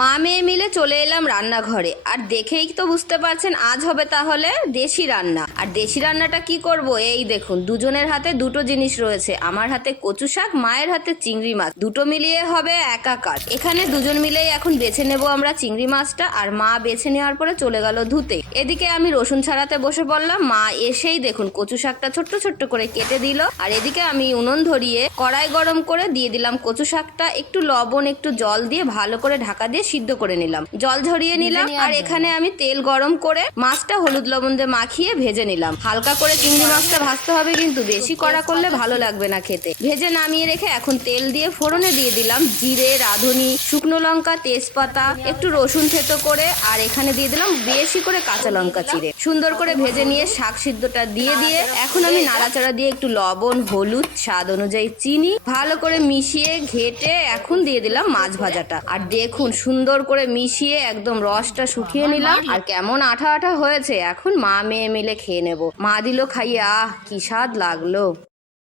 মা মেয়ে মিলে চলে এলাম রান্নাঘরে। আর দেখেই তো বুঝতে পারছেন আজ হবে তাহলে দেশি রান্না। আর দেশি রান্নাটা কি করব, এই দেখুন দুজনের হাতে দুটো জিনিস রয়েছে। আমার হাতে কচু শাক, মায়ের হাতে চিংড়ি মাছ, দুটো মিলিয়ে হবে একাকার। এখানে দুজন মিলেই এখন বেছে নেব আমরা চিংড়ি মাছটা। আর মা বেছে নেওয়ার পরে চলে গেল ধুতে। এদিকে আমি রসুন ছাড়াতে বসে পড়লাম। মা এসেই দেখুন কচু শাকটা ছোট্ট ছোট্ট করে কেটে দিল। আর এদিকে আমি উনুন ধরিয়ে কড়াই গরম করে দিয়ে দিলাম কচু শাকটা। একটু লবণ একটু জল দিয়ে ভালো করে ঢাকা দিয়ে সিদ্ধ করে নিলাম, জল ঝরিয়ে নিলাম। আর এখানে আমি তেল গরম করে মাছটা হলুদ লবণ দিয়ে মাখিয়ে ভেজে নিলাম। হালকা করে চিংড়ি মাছটা ভাজতে হবে, কিন্তু বেশি কড়া করলে ভালো লাগবে না খেতে। ভেজে নামিয়ে রেখে এখন তেল দিয়ে ফোড়নে দিয়ে দিলাম জিরে, রাঁধুনি, শুকনো লঙ্কা, তেজপাতা, একটু রসুন থেতো করে। আর এখানে দিয়ে দিলাম বেশি করে কাঁচা লঙ্কা চিড়ে। সুন্দর করে ভেজে নিয়ে শাক সিদ্ধটা দিয়ে এখন আমি নাড়াচাড়া দিয়ে একটু লবণ, হলুদ, স্বাদ অনুযায়ী চিনি ভালো করে মিশিয়ে ঘেটে এখন দিয়ে দিলাম মাছ ভাজাটা। আর দেখুন সুন্দর করে মিশিয়ে একদম রসটা শুকিয়ে নিলাম। আর কেমন আঠা আঠা হয়েছে, এখন মা মেয়ে মিলে খেয়ে নেব। মা দিল খাইয়ে, আহ কি স্বাদ লাগলো।